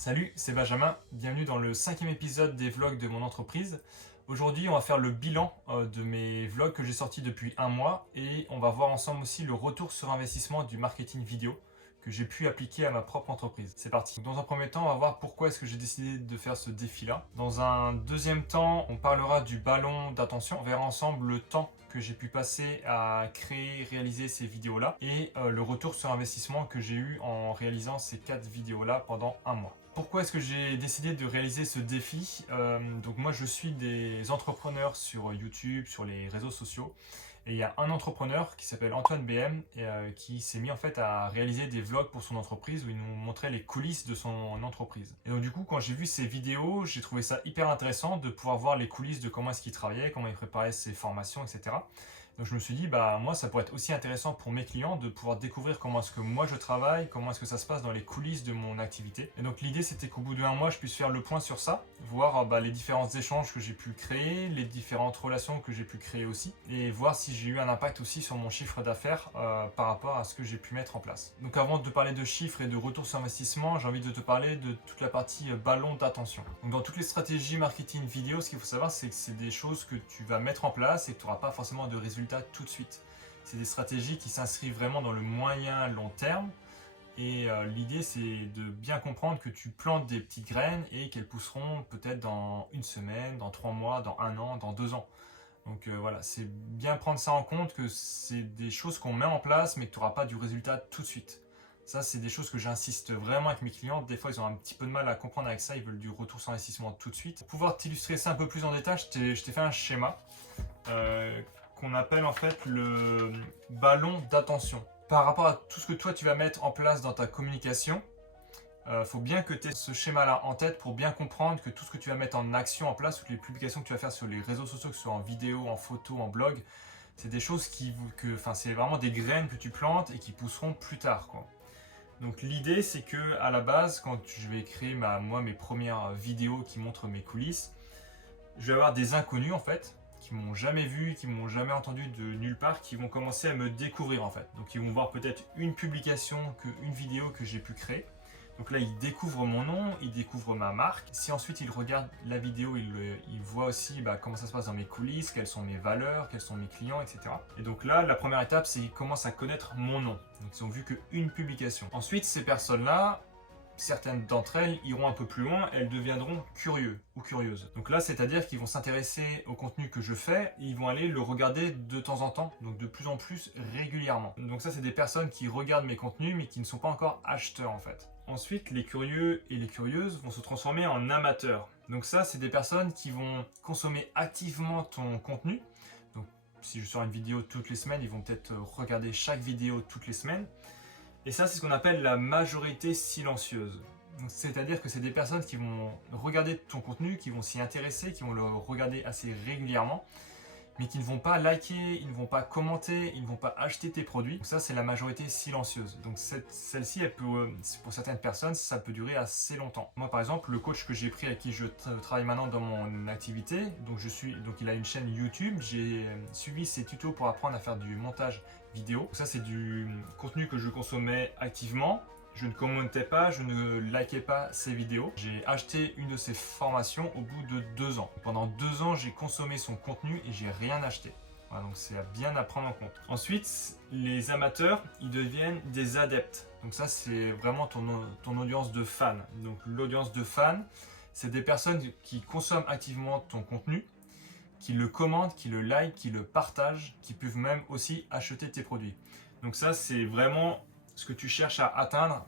Salut, c'est Benjamin, bienvenue dans le 5e épisode des vlogs de mon entreprise. Aujourd'hui, on va faire le bilan de mes vlogs que j'ai sortis depuis un mois et on va voir ensemble aussi le retour sur investissement du marketing vidéo que j'ai pu appliquer à ma propre entreprise. C'est parti. Dans un premier temps, on va voir pourquoi est-ce que j'ai décidé de faire ce défi-là. Dans un deuxième temps, on parlera du ballon d'attention. On verra ensemble le temps que j'ai pu passer à créer, réaliser ces vidéos-là et le retour sur investissement que j'ai eu en réalisant ces 4 vidéos-là pendant un mois. Pourquoi est-ce que j'ai décidé de réaliser ce défi? Donc moi je suis des entrepreneurs sur YouTube, sur les réseaux sociaux. Et il y a un entrepreneur qui s'appelle Antoine BM qui s'est mis en fait à réaliser des vlogs pour son entreprise où il nous montrait les coulisses de son entreprise. Et donc du coup quand j'ai vu ces vidéos, j'ai trouvé ça hyper intéressant de pouvoir voir les coulisses de comment est-ce qu'il travaillait, comment il préparait ses formations, etc. Donc je me suis dit, bah moi ça pourrait être aussi intéressant pour mes clients de pouvoir découvrir comment est-ce que moi je travaille, comment est-ce que ça se passe dans les coulisses de mon activité. Et donc l'idée c'était qu'au bout d'un mois je puisse faire le point sur ça, voir les différents échanges que j'ai pu créer, les différentes relations que j'ai pu créer aussi, et voir si j'ai eu un impact aussi sur mon chiffre d'affaires par rapport à ce que j'ai pu mettre en place. Donc avant de parler de chiffres et de retour sur investissement, j'ai envie de te parler de toute la partie ballon d'attention. Donc dans toutes les stratégies marketing vidéo, ce qu'il faut savoir c'est que c'est des choses que tu vas mettre en place et que tu n'auras pas forcément de résultats tout de suite. C'est des stratégies qui s'inscrivent vraiment dans le moyen long terme et l'idée c'est de bien comprendre que tu plantes des petites graines et qu'elles pousseront peut-être dans une semaine, dans 3 mois, dans un an, dans 2 ans. Donc voilà, c'est bien prendre ça en compte que c'est des choses qu'on met en place mais que tu n'auras pas du résultat tout de suite. Ça, c'est des choses que j'insiste vraiment avec mes clients. Des fois, ils ont un petit peu de mal à comprendre avec ça. Ils veulent du retour sur investissement tout de suite. Pour pouvoir t'illustrer ça un peu plus en détail, je t'ai fait un schéma qu'on appelle en fait le ballon d'attention. Par rapport à tout ce que toi, tu vas mettre en place dans ta communication, faut bien que tu aies ce schéma-là en tête pour bien comprendre que tout ce que tu vas mettre en action en place, toutes les publications que tu vas faire sur les réseaux sociaux, que ce soit en vidéo, en photo, en blog, c'est des choses c'est vraiment des graines que tu plantes et qui pousseront plus tard, quoi. Donc l'idée c'est que à la base, quand je vais créer mes premières vidéos qui montrent mes coulisses, je vais avoir des inconnus en fait, qui m'ont jamais vu, qui m'ont jamais entendu de nulle part, qui vont commencer à me découvrir en fait. Donc ils vont voir peut-être une publication, une vidéo que j'ai pu créer. Donc là, ils découvrent mon nom, ils découvrent ma marque. Si ensuite ils regardent la vidéo, ils voient aussi comment ça se passe dans mes coulisses, quelles sont mes valeurs, quels sont mes clients, etc. Et donc là, la première étape, c'est qu'ils commencent à connaître mon nom. Donc ils ont vu qu'une publication. Ensuite, ces personnes-là, certaines d'entre elles iront un peu plus loin, elles deviendront curieux ou curieuses. Donc là, c'est-à-dire qu'ils vont s'intéresser au contenu que je fais et ils vont aller le regarder de temps en temps, donc de plus en plus régulièrement. Donc ça, c'est des personnes qui regardent mes contenus mais qui ne sont pas encore acheteurs en fait. Ensuite, les curieux et les curieuses vont se transformer en amateurs. Donc ça, c'est des personnes qui vont consommer activement ton contenu. Donc si je sors une vidéo toutes les semaines, ils vont peut-être regarder chaque vidéo toutes les semaines. Et ça, c'est ce qu'on appelle la majorité silencieuse. C'est-à-dire que c'est des personnes qui vont regarder ton contenu, qui vont s'y intéresser, qui vont le regarder assez régulièrement, mais qui ne vont pas liker, ils ne vont pas commenter, ils ne vont pas acheter tes produits. Donc ça, c'est la majorité silencieuse. Donc celle-ci, pour certaines personnes, ça peut durer assez longtemps. Moi, par exemple, le coach que j'ai pris avec qui je travaille maintenant dans mon activité, donc il a une chaîne YouTube, j'ai suivi ses tutos pour apprendre à faire du montage vidéo. Donc ça, c'est du contenu que je consommais activement. Je ne commentais pas, je ne likais pas ses vidéos. J'ai acheté une de ses formations au bout de 2 ans. Pendant 2 ans, j'ai consommé son contenu et j'ai rien acheté. Voilà, donc c'est bien à prendre en compte. Ensuite, les amateurs, ils deviennent des adeptes. Donc ça, c'est vraiment ton audience de fans. Donc l'audience de fans, c'est des personnes qui consomment activement ton contenu, qui le commentent, qui le like, qui le partagent, qui peuvent même aussi acheter tes produits. Donc ça, c'est vraiment ce que tu cherches à atteindre,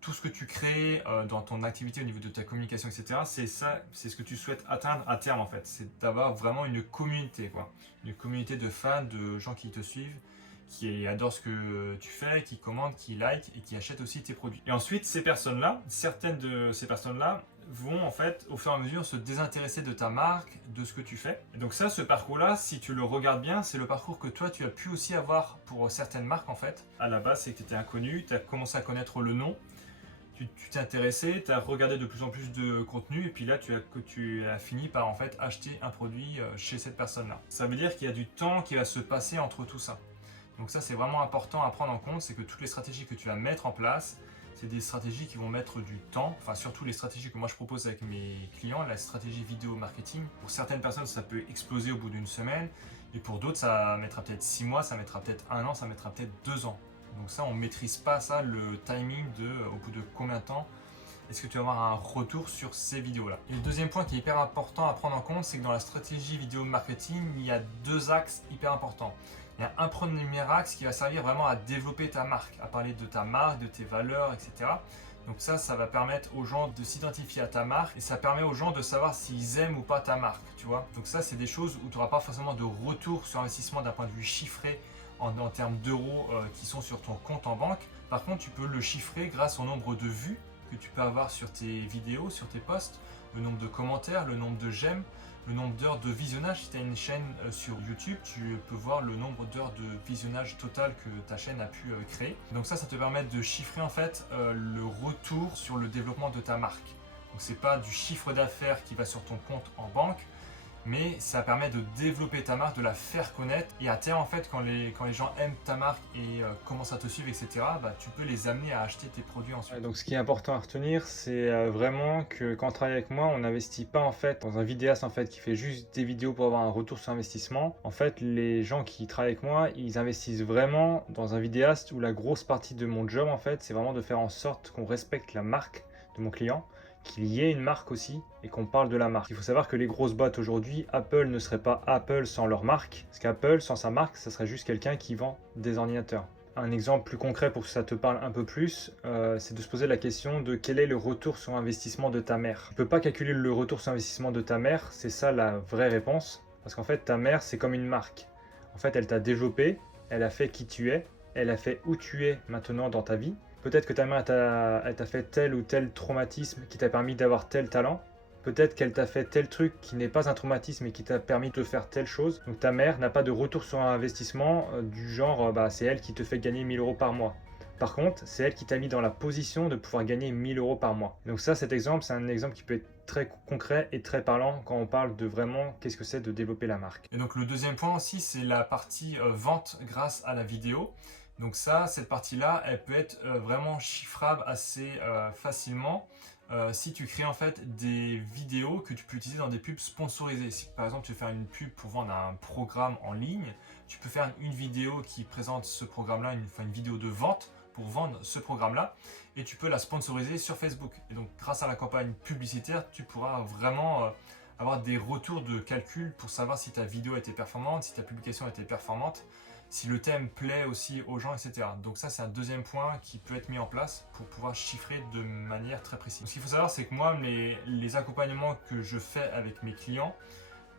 tout ce que tu crées dans ton activité au niveau de ta communication, etc. C'est ça, c'est ce que tu souhaites atteindre à terme en fait. C'est d'avoir vraiment une communauté, quoi. Une communauté de fans, de gens qui te suivent, qui adorent ce que tu fais, qui commentent, qui like et qui achètent aussi tes produits. Et ensuite, ces personnes-là, certaines de ces personnes-là vont en fait au fur et à mesure se désintéresser de ta marque, de ce que tu fais. Et donc ça, ce parcours-là, si tu le regardes bien, c'est le parcours que toi tu as pu aussi avoir pour certaines marques en fait. À la base, c'est que tu étais inconnu, tu as commencé à connaître le nom, tu t'es intéressé, tu as regardé de plus en plus de contenu et puis là tu as fini par en fait acheter un produit chez cette personne-là. Ça veut dire qu'il y a du temps qui va se passer entre tout ça. Donc ça, c'est vraiment important à prendre en compte, c'est que toutes les stratégies que tu vas mettre en place, c'est des stratégies qui vont mettre du temps, enfin surtout les stratégies que moi je propose avec mes clients, la stratégie vidéo marketing. Pour certaines personnes, ça peut exploser au bout d'une semaine, et pour d'autres, ça mettra peut-être 6 mois, ça mettra peut-être 1 an, ça mettra peut-être 2 ans. Donc ça, on ne maîtrise pas ça, le timing de au bout de combien de temps est-ce que tu vas avoir un retour sur ces vidéos-là. Et le deuxième point qui est hyper important à prendre en compte, c'est que dans la stratégie vidéo marketing, il y a 2 axes hyper importants. Il y a un premier axe qui va servir vraiment à développer ta marque, à parler de ta marque, de tes valeurs, etc. Donc ça va permettre aux gens de s'identifier à ta marque et ça permet aux gens de savoir s'ils aiment ou pas ta marque, tu vois. Donc ça, c'est des choses où tu n'auras pas forcément de retour sur investissement d'un point de vue chiffré en termes d'euros qui sont sur ton compte en banque. Par contre, tu peux le chiffrer grâce au nombre de vues que tu peux avoir sur tes vidéos, sur tes posts, le nombre de commentaires, le nombre de j'aime, le nombre d'heures de visionnage. Si tu as une chaîne sur YouTube, tu peux voir le nombre d'heures de visionnage total que ta chaîne a pu créer. Donc ça te permet de chiffrer en fait le retour sur le développement de ta marque. Donc c'est pas du chiffre d'affaires qui va sur ton compte en banque, mais ça permet de développer ta marque, de la faire connaître. Et à terme, en fait, quand les gens aiment ta marque et commencent à te suivre, etc., tu peux les amener à acheter tes produits ensuite. Donc ce qui est important à retenir, c'est vraiment que quand on travaille avec moi, on n'investit pas en fait dans un vidéaste en fait qui fait juste des vidéos pour avoir un retour sur investissement. En fait, les gens qui travaillent avec moi, ils investissent vraiment dans un vidéaste où la grosse partie de mon job en fait, c'est vraiment de faire en sorte qu'on respecte la marque de mon client, qu'il y ait une marque aussi et qu'on parle de la marque. Il faut savoir que les grosses boîtes aujourd'hui, Apple ne serait pas Apple sans leur marque, parce qu'Apple sans sa marque, ça serait juste quelqu'un qui vend des ordinateurs. Un exemple plus concret pour que ça te parle un peu plus, c'est de se poser la question de quel est le retour sur investissement de ta mère. Tu ne peux pas calculer le retour sur investissement de ta mère, c'est ça la vraie réponse, parce qu'en fait ta mère c'est comme une marque. En fait elle t'a développé, elle a fait qui tu es, elle a fait où tu es maintenant dans ta vie. Peut-être que ta mère elle t'a fait tel ou tel traumatisme qui t'a permis d'avoir tel talent. Peut-être qu'elle t'a fait tel truc qui n'est pas un traumatisme et qui t'a permis de faire telle chose. Donc ta mère n'a pas de retour sur un investissement du genre c'est elle qui te fait gagner 1000 euros par mois. Par contre, c'est elle qui t'a mis dans la position de pouvoir gagner 1000 euros par mois. Donc ça, cet exemple, c'est un exemple qui peut être très concret et très parlant quand on parle de vraiment qu'est-ce que c'est de développer la marque. Et donc le deuxième point aussi, c'est la partie vente grâce à la vidéo. Donc ça, cette partie-là, elle peut être vraiment chiffrable assez facilement si tu crées en fait des vidéos que tu peux utiliser dans des pubs sponsorisées. Si par exemple tu veux faire une pub pour vendre un programme en ligne, tu peux faire une vidéo qui présente ce programme-là, une vidéo de vente pour vendre ce programme-là et tu peux la sponsoriser sur Facebook. Et donc grâce à la campagne publicitaire, tu pourras vraiment avoir des retours de calcul pour savoir si ta vidéo a été performante, si ta publication a été performante, si le thème plaît aussi aux gens, etc. Donc ça, c'est un deuxième point qui peut être mis en place pour pouvoir chiffrer de manière très précise. Donc, ce qu'il faut savoir, c'est que moi, les accompagnements que je fais avec mes clients,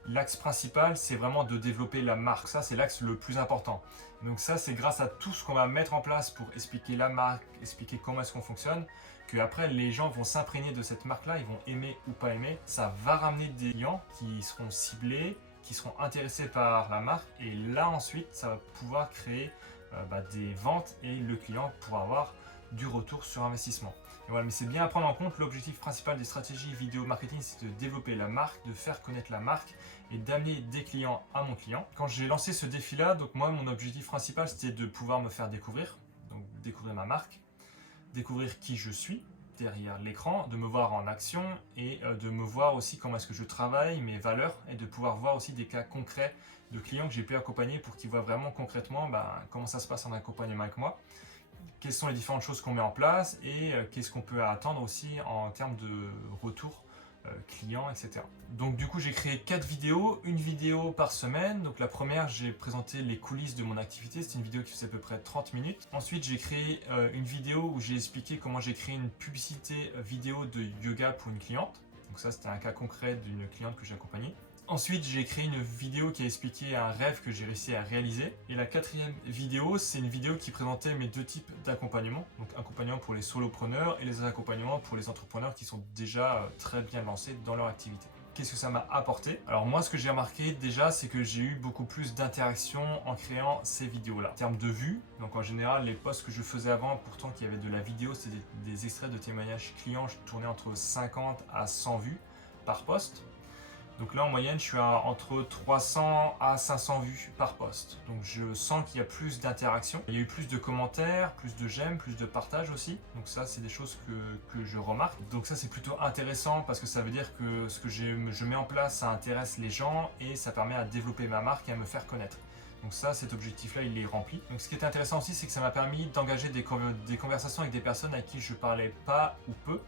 l'axe principal, c'est vraiment de développer la marque. Ça, c'est l'axe le plus important. Donc ça, c'est grâce à tout ce qu'on va mettre en place pour expliquer la marque, expliquer comment est-ce qu'on fonctionne, que après les gens vont s'imprégner de cette marque-là, ils vont aimer ou pas aimer. Ça va ramener des clients qui seront ciblés, qui seront intéressés par la marque et là ensuite ça va pouvoir créer des ventes et le client pourra avoir du retour sur investissement. Et voilà, mais c'est bien à prendre en compte. L'objectif principal des stratégies vidéo marketing, c'est de développer la marque, de faire connaître la marque et d'amener des clients à mon client. Quand j'ai lancé ce défi-là, donc moi mon objectif principal c'était de pouvoir me faire découvrir, donc découvrir ma marque, découvrir qui je suis derrière l'écran, de me voir en action et de me voir aussi comment est-ce que je travaille, mes valeurs et de pouvoir voir aussi des cas concrets de clients que j'ai pu accompagner pour qu'ils voient vraiment concrètement comment ça se passe en accompagnement avec moi, quelles sont les différentes choses qu'on met en place et qu'est-ce qu'on peut attendre aussi en termes de retour clients, etc. Donc du coup j'ai créé 4 vidéos, une vidéo par semaine. Donc la première, j'ai présenté les coulisses de mon activité, c'était une vidéo qui faisait à peu près 30 minutes. Ensuite j'ai créé une vidéo où j'ai expliqué comment j'ai créé une publicité vidéo de yoga pour une cliente. Donc ça c'était un cas concret d'une cliente que j'ai accompagnée. Ensuite, j'ai créé une vidéo qui a expliqué un rêve que j'ai réussi à réaliser. Et la 4e vidéo, c'est une vidéo qui présentait mes 2 types d'accompagnement. Donc accompagnement pour les solopreneurs et les accompagnements pour les entrepreneurs qui sont déjà très bien lancés dans leur activité. Qu'est-ce que ça m'a apporté? Alors moi, ce que j'ai remarqué déjà, c'est que j'ai eu beaucoup plus d'interactions en créant ces vidéos-là. En termes de vues, donc en général, les posts que je faisais avant, pourtant qu'il y avait de la vidéo, c'était des extraits de témoignages clients, je tournais entre 50 à 100 vues par post. Donc là en moyenne je suis à entre 300 à 500 vues par post. Donc je sens qu'il y a plus d'interaction. Il y a eu plus de commentaires, plus de j'aime, plus de partages aussi. Donc ça c'est des choses que je remarque. Donc ça c'est plutôt intéressant parce que ça veut dire que ce que je mets en place ça intéresse les gens et ça permet à développer ma marque et à me faire connaître. Donc ça, cet objectif-là, il est rempli. Donc ce qui est intéressant aussi, c'est que ça m'a permis d'engager des conversations avec des personnes avec qui je parlais pas ou peu.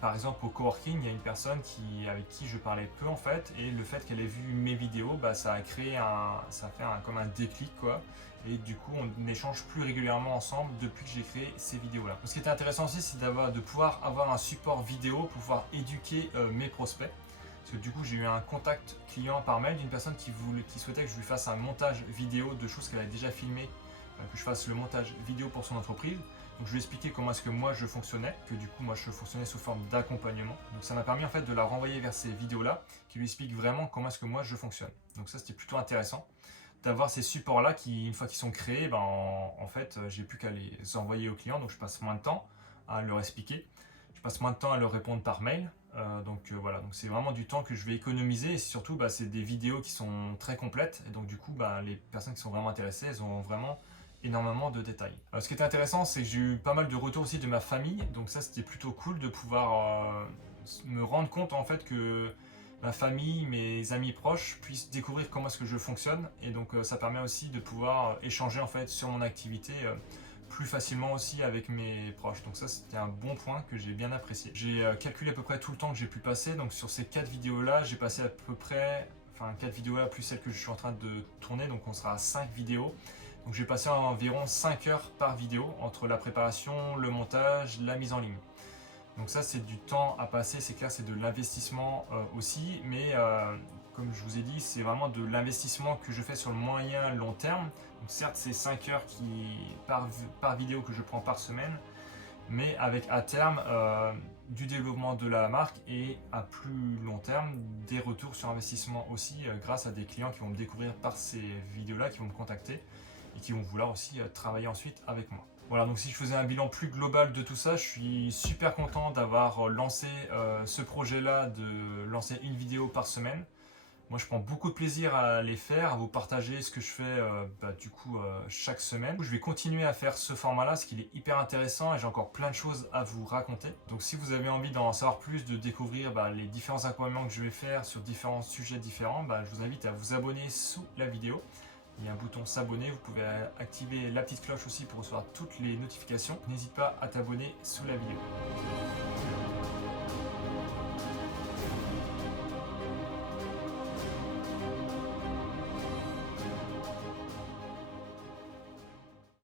Par exemple, au coworking, il y a une personne avec qui je parlais peu en fait, et le fait qu'elle ait vu mes vidéos, ça a créé comme un déclic quoi. Et du coup, on échange plus régulièrement ensemble depuis que j'ai créé ces vidéos-là. Ce qui est intéressant aussi, c'est de pouvoir avoir un support vidéo pour pouvoir éduquer mes prospects. Parce que du coup, j'ai eu un contact client par mail d'une personne qui souhaitait que je lui fasse un montage vidéo de choses qu'elle avait déjà filmées, que je fasse le montage vidéo pour son entreprise. Donc je lui ai expliqué comment est-ce que moi je fonctionnais, que du coup moi je fonctionnais sous forme d'accompagnement. Donc ça m'a permis en fait de la renvoyer vers ces vidéos-là qui lui expliquent vraiment comment est-ce que moi je fonctionne. Donc ça c'était plutôt intéressant d'avoir ces supports-là qui, une fois qu'ils sont créés, en fait j'ai plus qu'à les envoyer aux clients. Donc je passe moins de temps à leur expliquer. Je passe moins de temps à leur répondre par mail. Voilà, donc c'est vraiment du temps que je vais économiser et surtout c'est des vidéos qui sont très complètes et donc du coup les personnes qui sont vraiment intéressées, elles ont vraiment énormément de détails. Ce qui était intéressant, c'est que j'ai eu pas mal de retours aussi de ma famille, donc ça c'était plutôt cool de pouvoir me rendre compte en fait que ma famille, mes amis proches puissent découvrir comment est-ce que je fonctionne et donc ça permet aussi de pouvoir échanger en fait sur mon activité plus facilement aussi avec mes proches. Donc ça c'était un bon point que j'ai bien apprécié. J'ai calculé à peu près tout le temps que j'ai pu passer, donc sur ces 4 vidéos là j'ai passé à peu près, 4 vidéos là plus celle que je suis en train de tourner, donc on sera à 5 vidéos. Donc j'ai passé environ 5 heures par vidéo entre la préparation, le montage, la mise en ligne. Donc ça c'est du temps à passer, c'est clair, c'est de l'investissement aussi, mais comme je vous ai dit, c'est vraiment de l'investissement que je fais sur le moyen long terme. Donc certes c'est 5 heures par vidéo que je prends par semaine, mais avec à terme du développement de la marque et à plus long terme des retours sur investissement aussi grâce à des clients qui vont me découvrir par ces vidéos-là, qui vont me contacter et qui vont vouloir aussi travailler ensuite avec moi. Voilà, donc si je faisais un bilan plus global de tout ça, je suis super content d'avoir lancé ce projet-là, de lancer une vidéo par semaine. Moi, je prends beaucoup de plaisir à les faire, à vous partager ce que je fais chaque semaine. Je vais continuer à faire ce format-là, ce qui est hyper intéressant et j'ai encore plein de choses à vous raconter. Donc si vous avez envie d'en savoir plus, de découvrir les différents accompagnements que je vais faire sur différents sujets différents, je vous invite à vous abonner sous la vidéo. Il y a un bouton s'abonner, vous pouvez activer la petite cloche aussi pour recevoir toutes les notifications. N'hésite pas à t'abonner sous la vidéo.